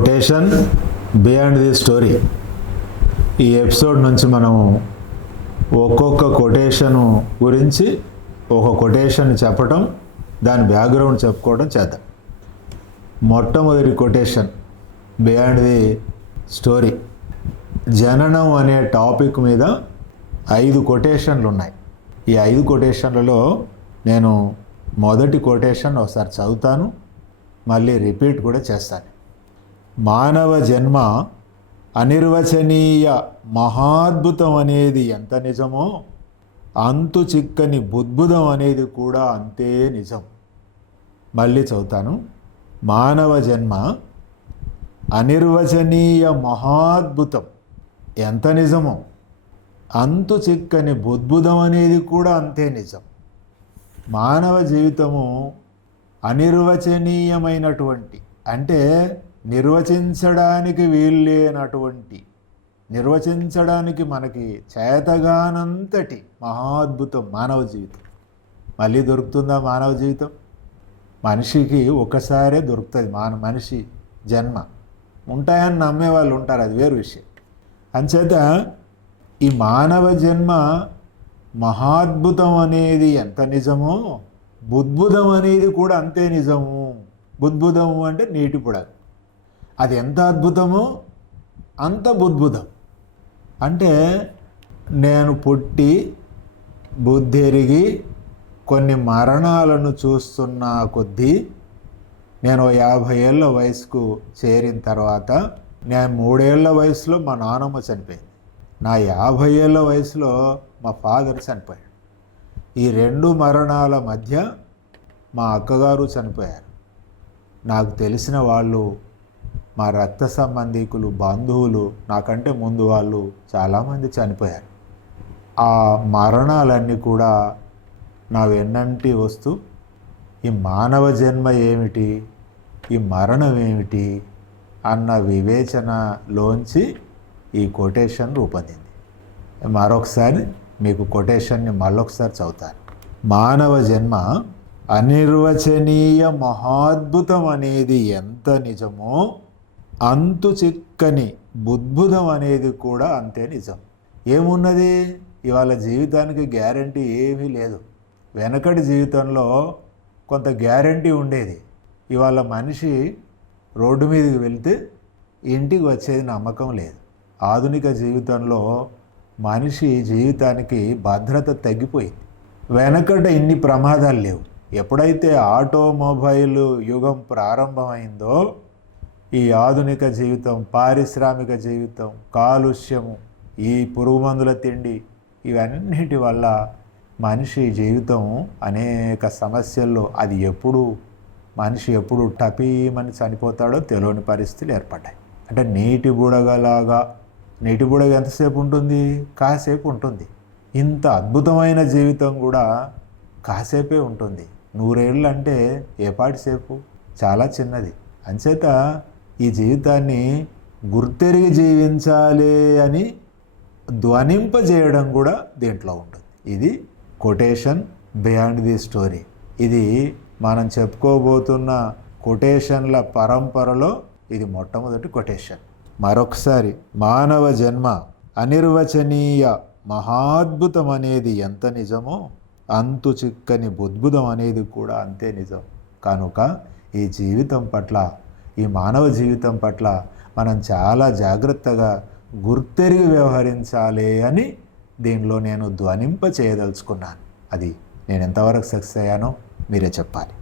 Quotation beyond the story. ఈ episode నుంచి మనం ఒక్కొక్క కొటేషను గురించి ఒక కొటేషన్ చెప్పటం, దాని బ్యాక్గ్రౌండ్ చెప్పుకోవడం చేద్దాం. మొట్టమొదటి కొటేషన్ బియాండ్ ది స్టోరీ. జననం అనే టాపిక్ మీద 5 కొటేషన్లు ఉన్నాయి. ఈ 5 కొటేషన్లలో నేను మొదటి కొటేషన్ ఒకసారి చదువుతాను, మళ్ళీ రిపీట్ కూడా చేస్తాను. మానవ జన్మ అనిర్వచనీయ మహాద్భుతం అనేది ఎంత నిజమో, అంతు చిక్కని బుద్భుతం అనేది కూడా అంతే నిజం. మళ్ళీ చదువుతాను. మానవ జన్మ అనిర్వచనీయ మహాద్భుతం ఎంత నిజమో, అంతు చిక్కని బుద్భుతం అనేది కూడా అంతే నిజం. మానవ జీవితము అనిర్వచనీయమైనటువంటి, అంటే నిర్వచించడానికి వీల్లేనటువంటి, నిర్వచించడానికి మనకి చేతగానంతటి మహాద్భుతం మానవ జీవితం. మళ్ళీ దొరుకుతుందా మానవ జీవితం? మనిషికి ఒకసారే దొరుకుతుంది మనిషి జన్మ. ఉంటాయని నమ్మే వాళ్ళు ఉంటారు, అది వేరు విషయం. అంచేత ఈ మానవ జన్మ మహాద్భుతం అనేది ఎంత నిజమో, బుద్భుతం అనేది కూడా అంతే నిజము. బుద్భుతము అంటే నీటి బుడగ, అది ఎంత అద్భుతమో అంత బుద్భుతం. అంటే నేను పుట్టి బుద్ధెరిగి కొన్ని మరణాలను చూస్తున్న కొద్దీ, నేను 50 ఏళ్ళ వయసుకు చేరిన తర్వాత, నేను 3 ఏళ్ళ వయసులో మా నాన్నమ్మ చనిపోయింది. నా 50 ఏళ్ళ వయసులో మా ఫాదర్ చనిపోయాడు. ఈ 2 మరణాల మధ్య మా అక్కగారు చనిపోయారు. నాకు తెలిసిన వాళ్ళు, మా రక్త సంబంధికులు, బంధువులు, నాకంటే ముందు వాళ్ళు చాలామంది చనిపోయారు. ఆ మరణాలన్నీ కూడా నా వెన్నంటి వస్తూ, ఈ మానవ జన్మ ఏమిటి, ఈ మరణం ఏమిటి అన్న వివేచనలోంచి ఈ కొటేషన్ రూపొందింది. మరొకసారి మీకు కొటేషన్ని మళ్ళొకసారి చదువుతాను. మానవ జన్మ అనిర్వచనీయ మహాద్భుతం అనేది ఎంత నిజమో, అంతు చిక్కని బుద్భుతం అనేది కూడా అంతే నిజం. ఏమున్నది? ఇవాళ జీవితానికి గ్యారంటీ ఏమీ లేదు. వెనకటి జీవితంలో కొంత గ్యారంటీ ఉండేది. ఇవాళ మనిషి రోడ్డు మీదకి వెళ్తే ఇంటికి వచ్చేది నమ్మకం లేదు. ఆధునిక జీవితంలో మనిషి జీవితానికి భద్రత తగ్గిపోయింది. వెనకట ఇన్ని ప్రమాదాలు లేవు. ఎప్పుడైతే ఆటోమొబైల్ యుగం ప్రారంభమైందో, ఈ ఆధునిక జీవితం, పారిశ్రామిక జీవితం, కాలుష్యము, ఈ పురుగు మందుల తిండి, ఇవన్నిటి వల్ల మనిషి జీవితం అనేక సమస్యల్లో, అది మనిషి ఎప్పుడు టపీమని చనిపోతాడో తెలియని పరిస్థితులు ఏర్పడ్డాయి. అంటే నీటి బుడగలాగా. నీటి బుడగ ఎంతసేపు ఉంటుంది? కాసేపు ఉంటుంది. ఇంత అద్భుతమైన జీవితం కూడా కాసేపే ఉంటుంది. 100 ఏళ్ళు అంటే ఏపాటిసేపు? చాలా చిన్నది. అంచేత ఈ జీవితాన్ని గుర్తెరిగి జీవించాలి అని ధ్వనింపజేయడం కూడా దీంట్లో ఉంటుంది. ఇది కొటేషన్ బియాండ్ ది స్టోరీ. ఇది మనం చెప్పుకోబోతున్న కొటేషన్ల పరంపరలో ఇది మొట్టమొదటి కొటేషన్. మరొకసారి, మానవ జన్మ అనిర్వచనీయ మహాద్భుతం అనేది ఎంత నిజమో, అంతు చిక్కని బుద్భుతం అనేది కూడా అంతే నిజం. కనుక ఈ జీవితం పట్ల, ఈ మానవ జీవితం పట్ల మనం చాలా జాగ్రత్తగా గుర్తెరిగి వ్యవహరించాలి అని దీనిలో నేను ధ్వనింప చేయదలుచుకున్నాను. అది నేను ఎంతవరకు సక్సెస్ అయ్యానో మీరే చెప్పాలి.